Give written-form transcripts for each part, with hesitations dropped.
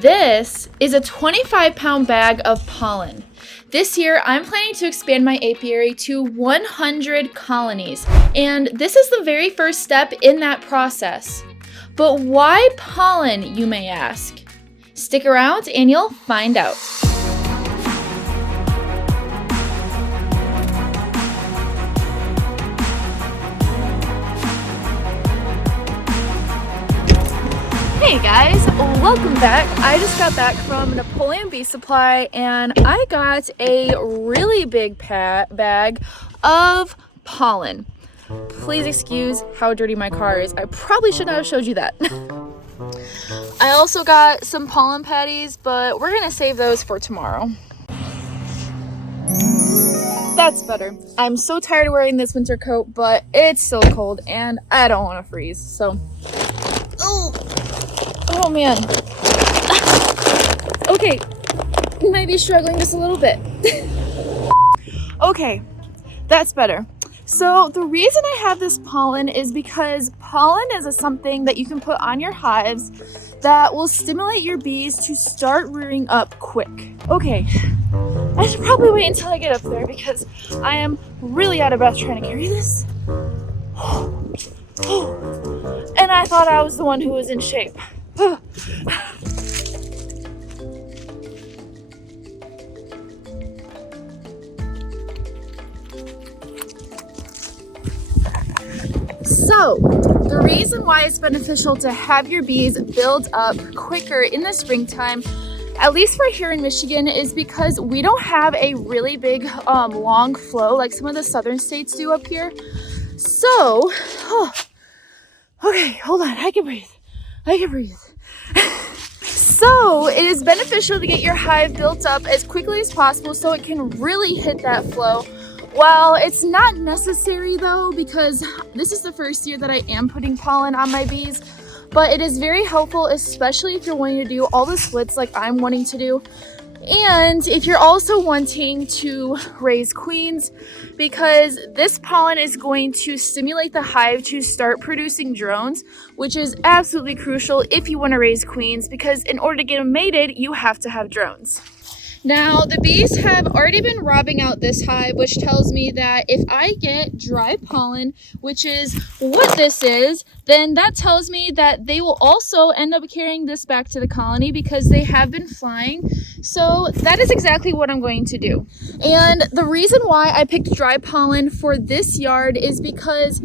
This is a 25-pound bag of pollen. This year, I'm planning to expand my apiary to 100 colonies, and this is the very first step in that process. But why pollen, you may ask? Stick around and you'll find out. Hey guys, welcome back. I just got back from Napoleon Bee Supply and I got a really big bag of pollen. Please excuse how dirty my car is. I probably should not have showed you that. I also got some pollen patties, but we're gonna save those for tomorrow. That's better. I'm so tired of wearing this winter coat, but it's still cold and I don't want to freeze, so. Oh man. Okay, you might be struggling just a little bit. Okay, that's better. So the reason I have this pollen is because pollen is something that you can put on your hives that will stimulate your bees to start rearing up quick. Okay, I should probably wait until I get up there because I am really out of breath trying to carry this. And I thought I was the one who was in shape. So, the reason why it's beneficial to have your bees build up quicker in the springtime, at least for here in Michigan, is because we don't have a really big long flow like some of the southern states do up here. So, okay, hold on, I can breathe. So it is beneficial to get your hive built up as quickly as possible so it can really hit that flow. Well, it's not necessary though, because this is the first year that I am putting pollen on my bees, but it is very helpful, especially if you're wanting to do all the splits like I'm wanting to do. And if you're also wanting to raise queens, because this pollen is going to stimulate the hive to start producing drones, which is absolutely crucial if you want to raise queens, because in order to get them mated, you have to have drones. Now, the bees have already been robbing out this hive, which tells me that if I get dry pollen, which is what this is, then that tells me that they will also end up carrying this back to the colony because they have been flying. So that is exactly what I'm going to do. And the reason why I picked dry pollen for this yard is because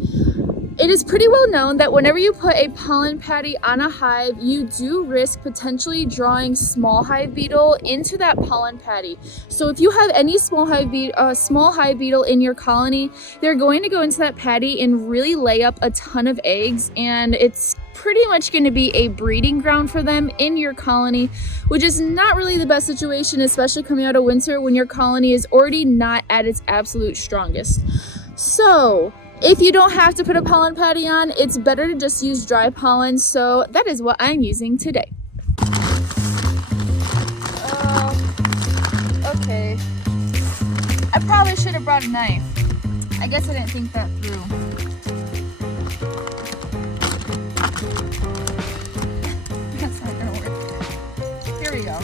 it is pretty well known that whenever you put a pollen patty on a hive, you do risk potentially drawing small hive beetle into that pollen patty. So if you have any small hive beetle in your colony, they're going to go into that patty and really lay up a ton of eggs, and it's pretty much going to be a breeding ground for them in your colony, which is not really the best situation, especially coming out of winter when your colony is already not at its absolute strongest. So if you don't have to put a pollen patty on, it's better to just use dry pollen, so that is what I'm using today. Okay. I probably should have brought a knife. I guess I didn't think that through. That's not gonna work. Here we go.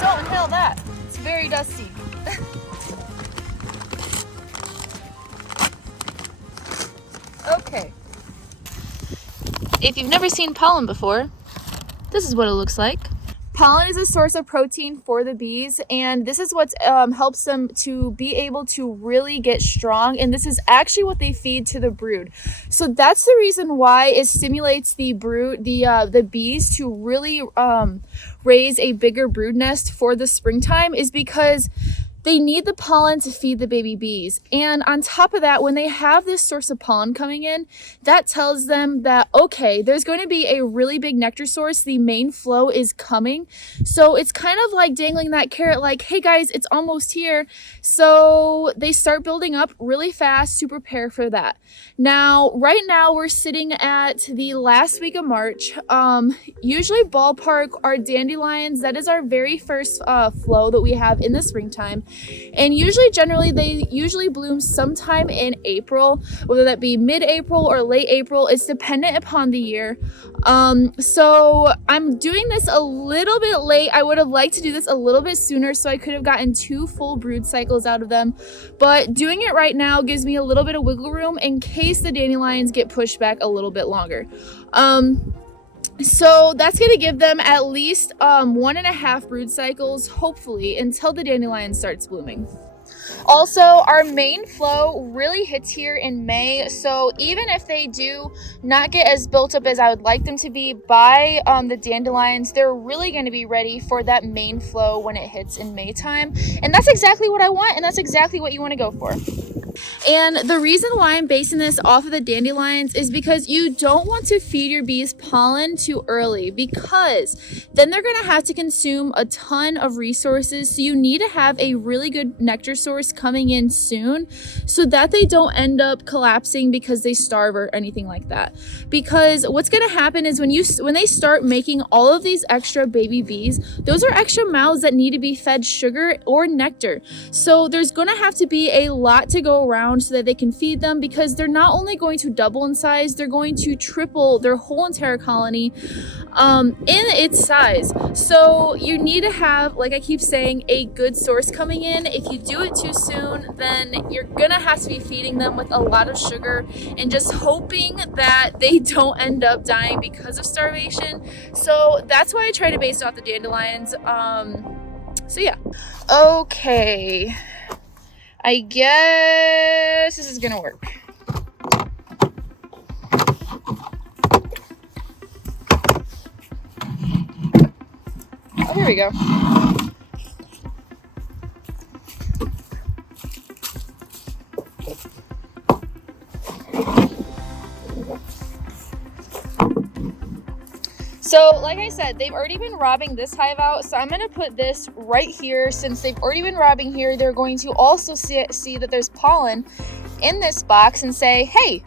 Don't inhale that. It's very dusty. Okay. If you've never seen pollen before, this is what it looks like. Pollen is a source of protein for the bees, and this is what helps them to be able to really get strong, and this is actually what they feed to the brood. So that's the reason why it stimulates the brood, the bees to really raise a bigger brood nest for the springtime, is because they need the pollen to feed the baby bees. And on top of that, when they have this source of pollen coming in, that tells them that, okay, there's going to be a really big nectar source. The main flow is coming. So it's kind of like dangling that carrot like, hey guys, it's almost here. So they start building up really fast to prepare for that. Now, right now we're sitting at the last week of March. Usually ballpark our dandelions, that is our very first flow that we have in the springtime. And generally they usually bloom sometime in April, whether that be mid-April or late April. It's dependent upon the year. So I'm doing this a little bit late. I would have liked to do this a little bit sooner so I could have gotten 2 full brood cycles out of them, but doing it right now gives me a little bit of wiggle room in case the dandelions get pushed back a little bit longer. So that's going to give them at least 1.5 brood cycles, hopefully, until the dandelion starts blooming. Also, our main flow really hits here in May, so even if they do not get as built up as I would like them to be by the dandelions, they're really going to be ready for that main flow when it hits in May time. And that's exactly what I want, and that's exactly what you want to go for. And the reason why I'm basing this off of the dandelions is because you don't want to feed your bees pollen too early, because then they're going to have to consume a ton of resources. So you need to have a really good nectar source coming in soon so that they don't end up collapsing because they starve or anything like that. Because what's going to happen is when they start making all of these extra baby bees, those are extra mouths that need to be fed sugar or nectar. So there's going to have to be a lot to go around so that they can feed them, because they're not only going to double in size, they're going to triple their whole entire colony in its size. So you need to have, like I keep saying, a good source coming in. If you do it too soon, then you're gonna have to be feeding them with a lot of sugar and just hoping that they don't end up dying because of starvation. So that's why I try to base it off the dandelions. So yeah. Okay, I guess this is gonna work. Oh, here we go. So like I said, they've already been robbing this hive out, so I'm going to put this right here. Since they've already been robbing here, they're going to also see that there's pollen in this box and say, hey,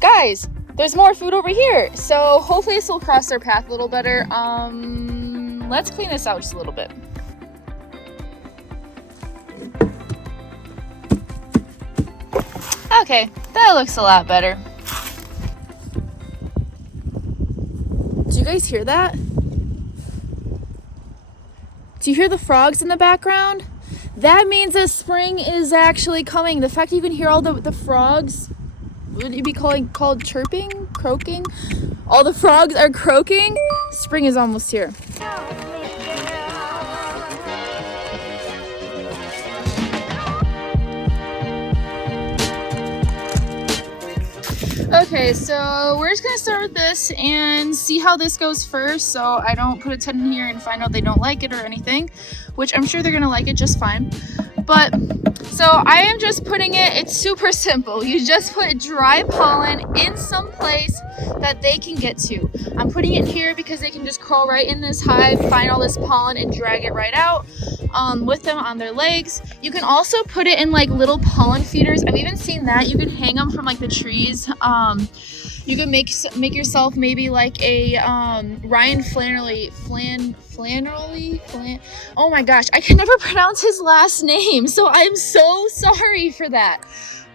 guys, there's more food over here. So hopefully this will cross their path a little better. Let's clean this out just a little bit. Okay, that looks a lot better. Do you guys hear that? Do you hear the frogs in the background? That means that spring is actually coming. The fact that you can hear all the frogs, would it be called chirping? Croaking? All the frogs are croaking. Spring is almost here. Okay, so we're just gonna start with this and see how this goes first, so I don't put a ton in here and find out they don't like it or anything, which I'm sure they're gonna like it just fine. But so I am just putting it's super simple. You just put dry pollen in some place that they can get to. I'm putting it here because they can just crawl right in this hive, find all this pollen and drag it right out with them on their legs. You can also put it in like little pollen feeders. I've even seen that. You can hang them from like the trees. You can make yourself maybe like a Ryan Flannery. Oh my gosh, I can never pronounce his last name, so I'm so sorry for that.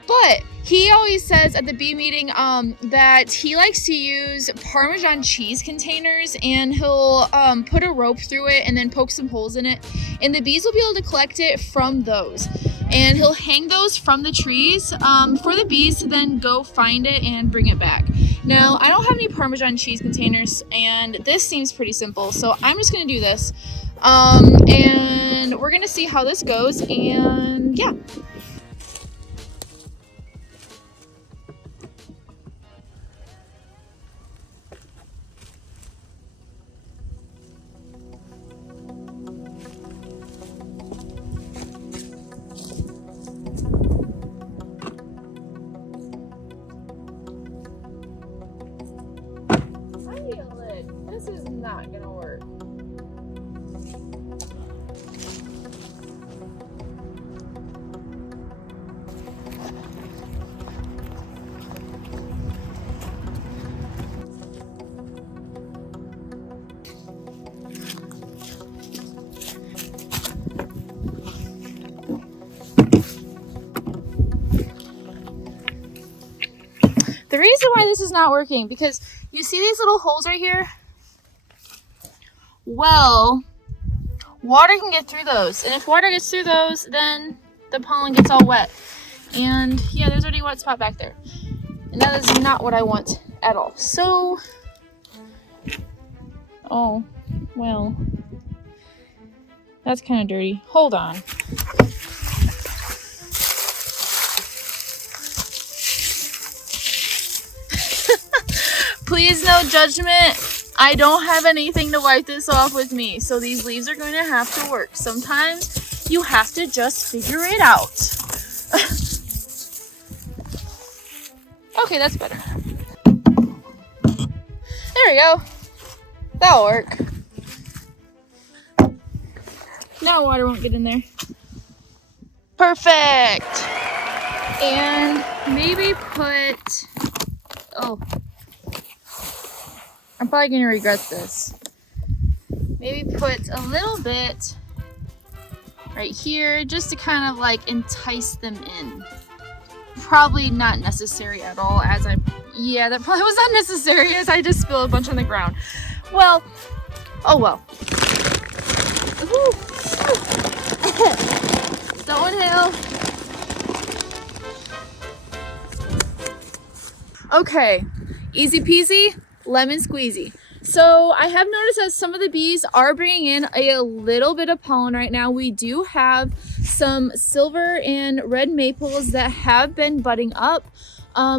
But he always says at the bee meeting that he likes to use Parmesan cheese containers, and he'll put a rope through it and then poke some holes in it, and the bees will be able to collect it from those. And he'll hang those from the trees for the bees to then go find it and bring it back. Now, I don't have any Parmesan cheese containers, and this seems pretty simple, so I'm just going to do this. And we're going to see how this goes, and yeah. This is not gonna work. The reason why this is not working, because you see these little holes right here? Well, water can get through those. And if water gets through those, then the pollen gets all wet. And yeah, there's already a wet spot back there. And that is not what I want at all. So, oh, well, that's kind of dirty. Hold on. Please, no judgment. I don't have anything to wipe this off with me, so these leaves are going to have to work. Sometimes you have to just figure it out. Okay, that's better. There we go. That'll work. Now water won't get in there. Perfect. And maybe put, oh, I'm probably gonna regret this. Maybe put a little bit right here just to kind of like entice them in. Probably not necessary at all, as yeah, that probably was unnecessary as I just spilled a bunch on the ground. Well, oh well. Don't inhale. Okay, easy peasy, lemon squeezy. So I have noticed that some of the bees are bringing in a little bit of pollen right now. We do have some silver and red maples that have been budding up.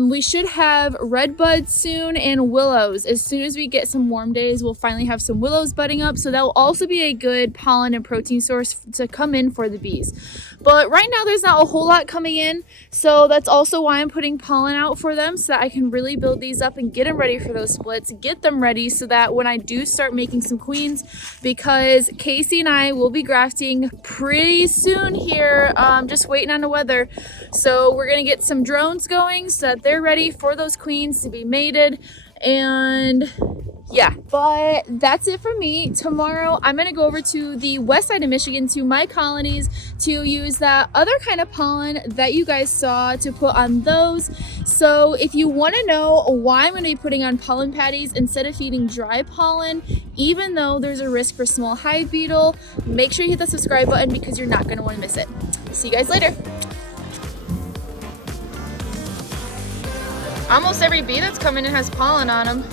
We should have red buds soon and willows. As soon as we get some warm days, we'll finally have some willows budding up. So that will also be a good pollen and protein source to come in for the bees. But right now there's not a whole lot coming in. So that's also why I'm putting pollen out for them, so that I can really build these up and get them ready for those splits, get them ready so that when I do start making some queens, because Casey and I will be grafting pretty soon here, just waiting on the weather. So we're gonna get some drones going so that they're ready for those queens to be mated. And yeah, but that's it for me. Tomorrow I'm gonna go over to the west side of Michigan to my colonies to use that other kind of pollen that you guys saw to put on those. So if you want to know why I'm going to be putting on pollen patties instead of feeding dry pollen, even though there's a risk for small hive beetle, make sure you hit that subscribe button because you're not going to want to miss it. See you guys later. Almost every bee that's coming in has pollen on them.